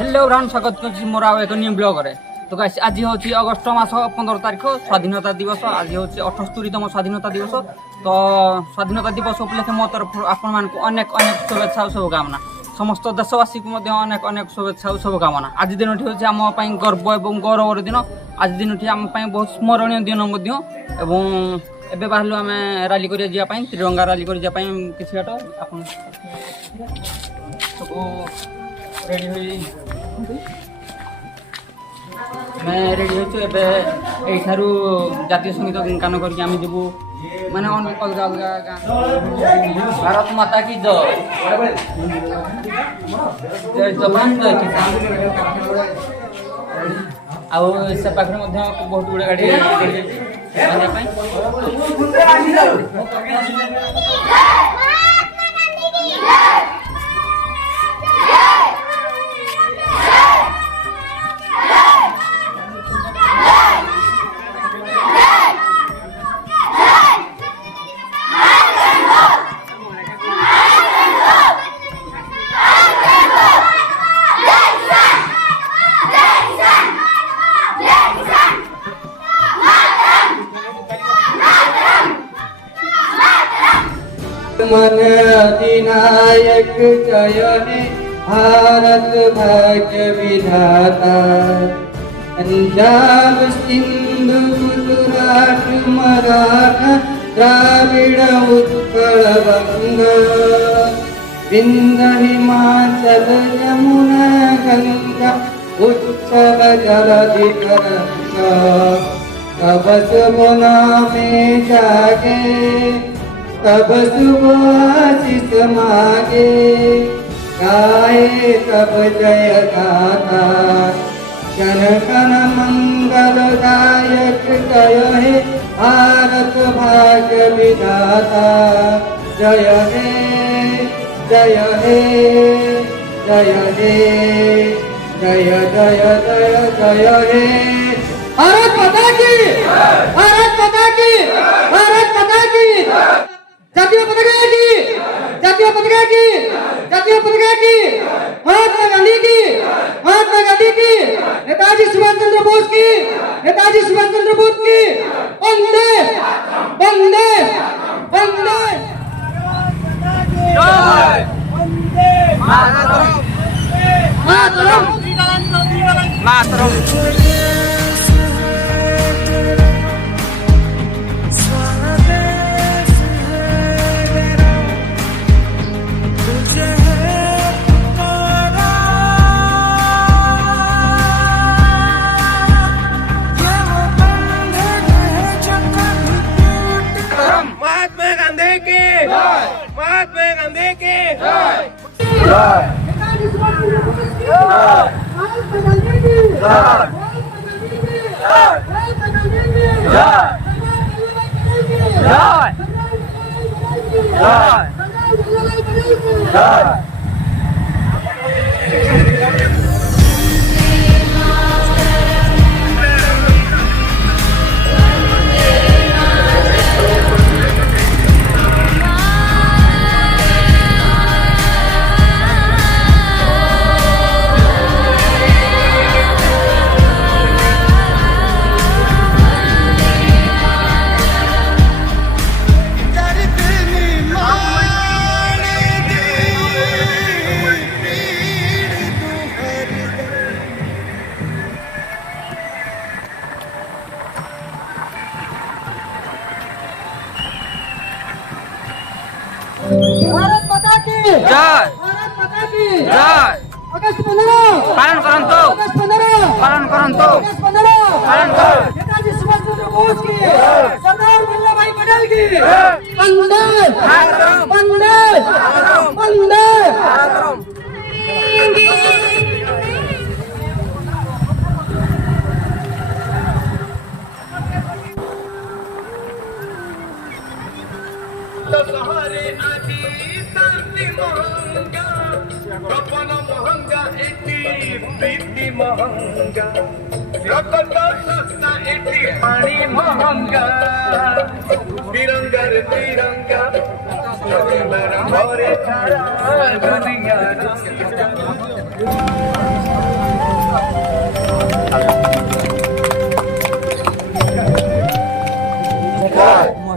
Hello round स्वागत करछि मोर आउ एक न्यू ब्लॉग रे। तो गाइस आज होछि अगस्त मास 15 तारिख स्वाधीनता दिवस। आज होछि 78तम स्वाधीनता दिवस। तो स्वाधीनता दिवस उपलक्षे मो तरफ आपण मानक अनेक अनेक शुभेच्छा और शुभकामना। समस्त देशवासी को मध्य अनेक अनेक शुभेच्छा और शुभकामना। आज दिनटी होछि आम पई गर्व एवं गौरवर दिन। आज दिनटी आम पई बहुत स्मरणीय दिन मध्य। एवं एबे बाहरलु आमे रैली करिया जिया पई त्रिरंगा रैली करिया जिया पई किछि बाट आपण सब रेडी होई मैं रेडी हो एठारू जातीय संगीत गान करके आम जीवु माने अलग अलग भारत माता की जय जय जवान जय किसान। आउ से पाखरे मध्य बहुत गुडे गाड़ी मन अधिनायक जय हे भारत भाग्य विधाता। पंजाब सिंधु गुजरात मराठा द्राविड़ उत्कल बंग विंध्य हिमाचल यमुना गंगा उत्सव जलधि तरंगा। तब शुभ नामे जागे तब सुबह आशीष मागे गाए तब जय गाथा। जन गण मंगल गायक जय हे भारत भाग्य विधाता। जय हे जय हे जय हे जय जय जय जय हे भारत माता की भारत माता की भारत माता की जातीय पताका की जातीय पताका की जातीय पताका की महात्मा गांधी की महात्मा गांधी की नेताजी सुभाष चंद्र बोस की नेताजी सुभाष चंद्र बोस की वंदे वंदे वंदे वंदे मातरम मातरम मातरम। महात्मा गांधी की महात्मा गांधी की भारत माता की जय भारत माता की जय। अगस्त 15 पालन करंतो अगस्त 15 पालन करंतो अगस्त 15 पालन कर। नेताजी सुभाष चंद्र बोस की सरदार वल्लभ भाई पटेल की वंदे मातरम वंदे वंदे मातरम। सहारे आदि शांति महंगा गपन महंगा एटी प्रीति महंगा रकत सस्ता एटी पानी महंगा तिरंगा तिरंगा घरे छाड़ा दुनिया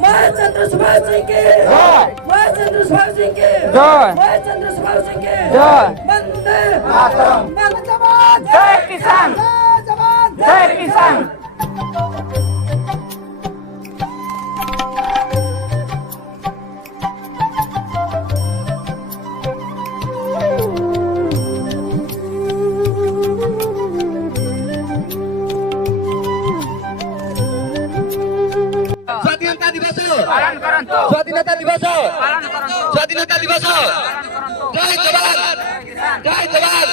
महेश चंद्र सुभाष सिंह की महेश चंद्र सुभाष सिंह की महेश चंद्र सुभाष सिंह की वंदे मातरम। जय किसान, जय किसान। ସ୍ୱାଧୀନତା ଦିବସ ପାଳନ କରନ୍ତୁ, ସ୍ୱାଧୀନତା ଦିବସ ପାଳନ କରନ୍ତୁ, ସ୍ୱାଧୀନତା ଦିବସ ପାଳନ କରନ୍ତୁ। ଜୟ ଜବାନ ଜୟ ଜବାନ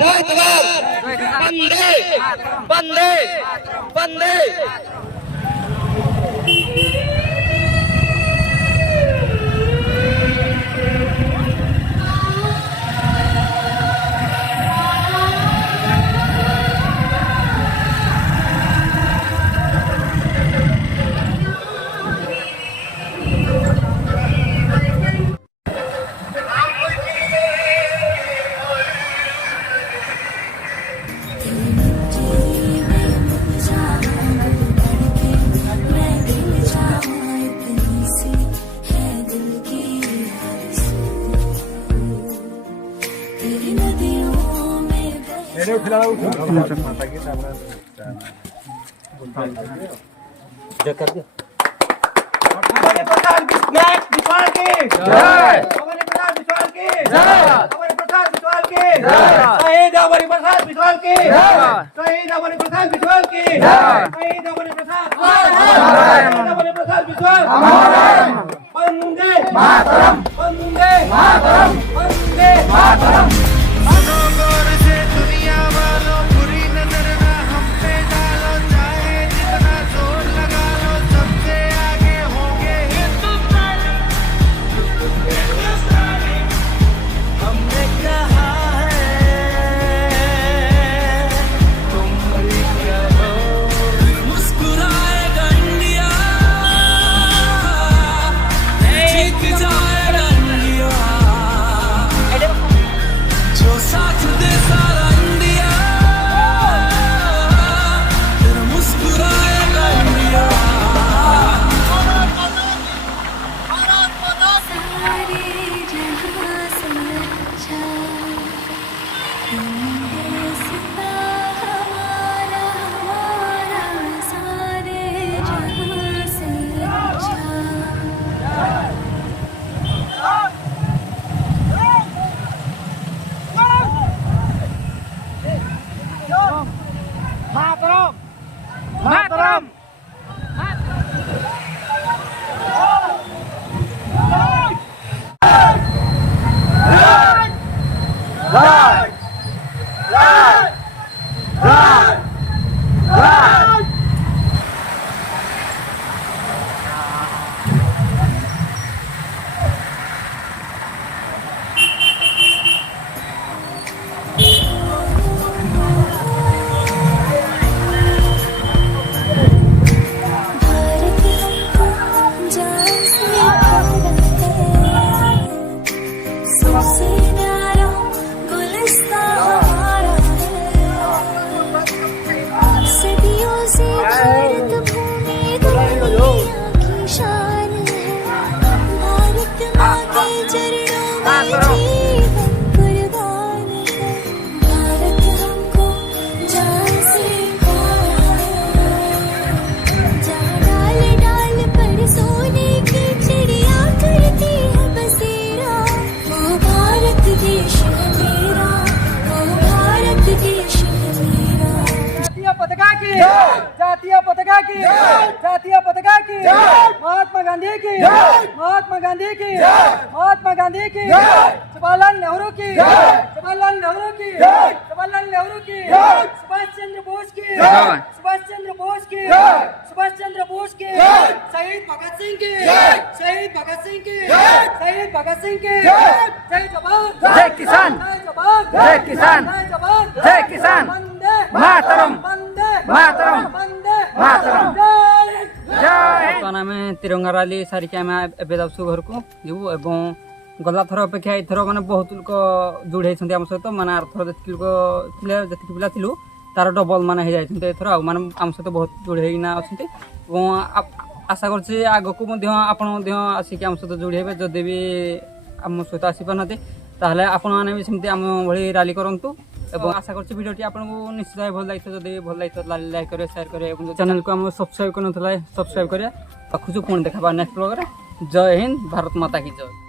ଜୟ ଜବାନ ବନ୍ଦେ ବନ୍ଦେ ବନ୍ଦେ। हमारे प्रधान विश्वास की हमारे प्रधान विश्वास की हमारे प्रधान विश्वास की शहीद हमारे प्रधान विश्वास की शहीद हमारे प्रधान विश्वास की शहीद हमारे प्रधान विश्वास। वंदे मातरम वंदे मातरम वंदे मातरम। गौर से दुनिया वालों बुरी नजर ना हम पे डालो, चाहे जितना जोर लगा लो सबसे आगे होंगे हिंदुस्तानी। हमने कहा है तुम भी कहो, फिर मुस्कुराएगा इंडिया, जीत जाएगा इंडिया, जो साथ दे सारा इंडिया, फिर मुस्कुराएगा इंडिया। सारे जहां से अच्छा रास्ता हमारा हमारा सारे जहां से अच्छा। मातरम, मातरम। भारत हमको जान से प्यारा है, सबसे प्यारा गुलिस्तां हमारा है। सदियों से भारत भूमि दुनिया की शान है, भारत माँ के चरणों में जीवन कुर्बान है। भारत हमको जान से प्यारा है, जहाँ डाल डाल पर सोने की चिड़िया करती है बसेरा। वो भारत देश है मेरा, वो भारत देश है मेरा। जातीय पताका की जातीय पताका की जातीय पताका की महात्मा गांधी की महात्मा गांधी की महात्मा गांधी की जवाहरलाल नेहरू की जवाहरलाल नेहरू की जवाहरलाल नेहरू की सुभाष चंद्र बोस की सुभाष चंद्र बोस की सुभाष चंद्र बोस की शहीद भगत सिंह की शहीद भगत सिंह की शहीद भगत सिंह की जय जवान जय किसान, जय जवान जय किसान, जय जवान जय किसान। वंदे मातरम, वंदे मातरम, वंदे मातरम। जय जय। ବର୍ତ୍ତମାନ ଆମେ ତିରଙ୍ଗା ରାଲି ସାରିକି ଆମେ ଏବେ ଯାଉଛୁ ଘରକୁ ଯିବୁ ଏବଂ ଗଲା ଥର ଅପେକ୍ଷା ଏଥର ମାନେ ବହୁତ ଲୋକ ଯୋଡ଼ି ହେଇଛନ୍ତି ଆମ ସହିତ ମାନେ ଆର ଥର ଯେତିକି ଲୋକ ଥିଲେ ଯେତିକି ପିଲା ଥିଲୁ तार डबल माने हो जाइछन्ते एथर आ माने आम सहित बहुत जोड़ी होइना अछन्ते आशा करछि आगकू मध्य आपण मध्य आसिक आम सहित जोड़ी हेबे जदि भी आम सहित आसी पारनते ताहले आपण माने भी सेमती आम भली रैली करंतु এবং আশা করছি ভিডিওটি আপনাকে নিশ্চিত ভাবে ভাল লাগছে যদি ভাল লাগছে লাইক করে শেয়ার করে এবং চ্যানেল को हम सब्सक्राइब करनथला सब्सक्राइब करे रखुछु पुणी देखा नेक्स्ट ब्लॉग रे जय हिंद भारत माता की जय।